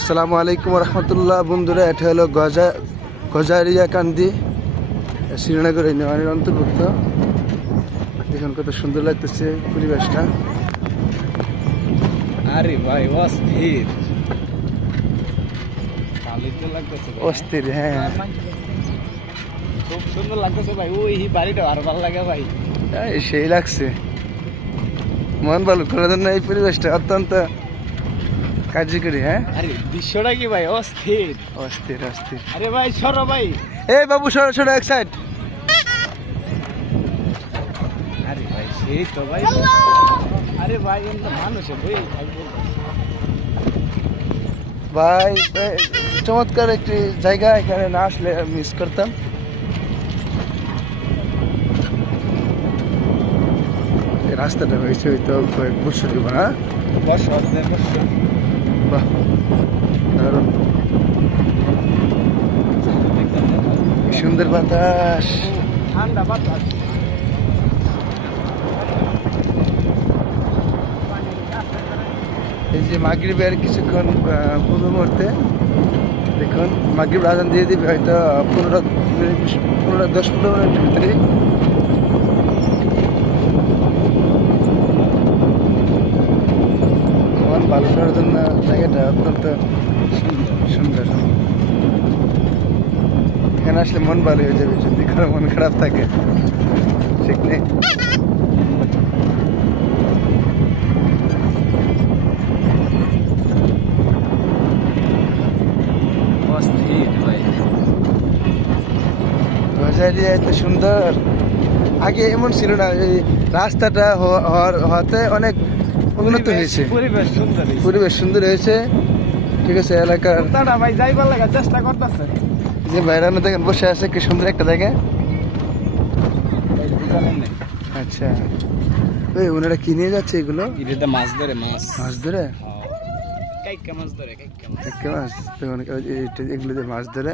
আসসালামু আলাইকুম রহমতুল্লাহ বন্ধুরা এটা হলো গজা গজারিয়া কান্দি শ্রীনগর ইউনিয়নের অন্তর্ভুক্ত। দেখুন কত সুন্দর লাগতেছে পরিবেশটা। আরে ভাই অস্থির। অস্থির হ্যাঁ। খুব সুন্দর লাগতেছে ভাই। ওই বাড়িটা আরও ভালো লাগে ভাই। সেই লাগছে। মন ভালো করার জন্য এই পরিবেশটা অত্যন্ত কার্যকরী হ্যাঁ? আরে দৃশ্যটা কি ভাই? অস্থির। অস্থির অস্থির। আরে ভাই সরো ভাই। এই বাবু সরো সরো এক সাইড আরে ভাই সেই তো ভাই। আরে ভাই এমন মানুষ ভাই। ভাই চমৎকার একটি জায়গা এখানে না আসলে মিস করতাম। রাস্তাটা হয়েছে হয়তো কয়েক বছর না? বসো আপনার বসো বাহ দারুণ। সুন্দর বাতাস। ঠান্ডা বাতাস। এই যে মাগরিবের কিছুক্ষণ পূর্ব মুহূর্তে দেখুন মাগরিব আজান দিয়ে দিবে হয়তো পনেরো পনেরো দশ পনেরো মিনিটের ভিতরে করার জন্য জায়গাটা অত্যন্ত সুন্দর। এখানে আসলে মন ভালো হয়ে যাবে যদি কারও মন খারাপ থাকে। সেখানে এত সুন্দর। আগে এমন ছিল না রাস্তাটা হওয়াতে অনেক উন্নত হয়েছে। পরিবেশ সুন্দর হয়েছে। পরিবেশ সুন্দর হয়েছে। ঠিক আছে এলাকার চেষ্টা করতেছে। যে বাইরানো দেখেন বসে আছে কি সুন্দর একটা জায়গা আচ্ছা। ওই ওনারা কি নিয়ে যাচ্ছে এগুলো? মাছ ধরে মাছ। মাছ ধরে? কাইকা মাছ ধরে এগুলো মাছ ধরে।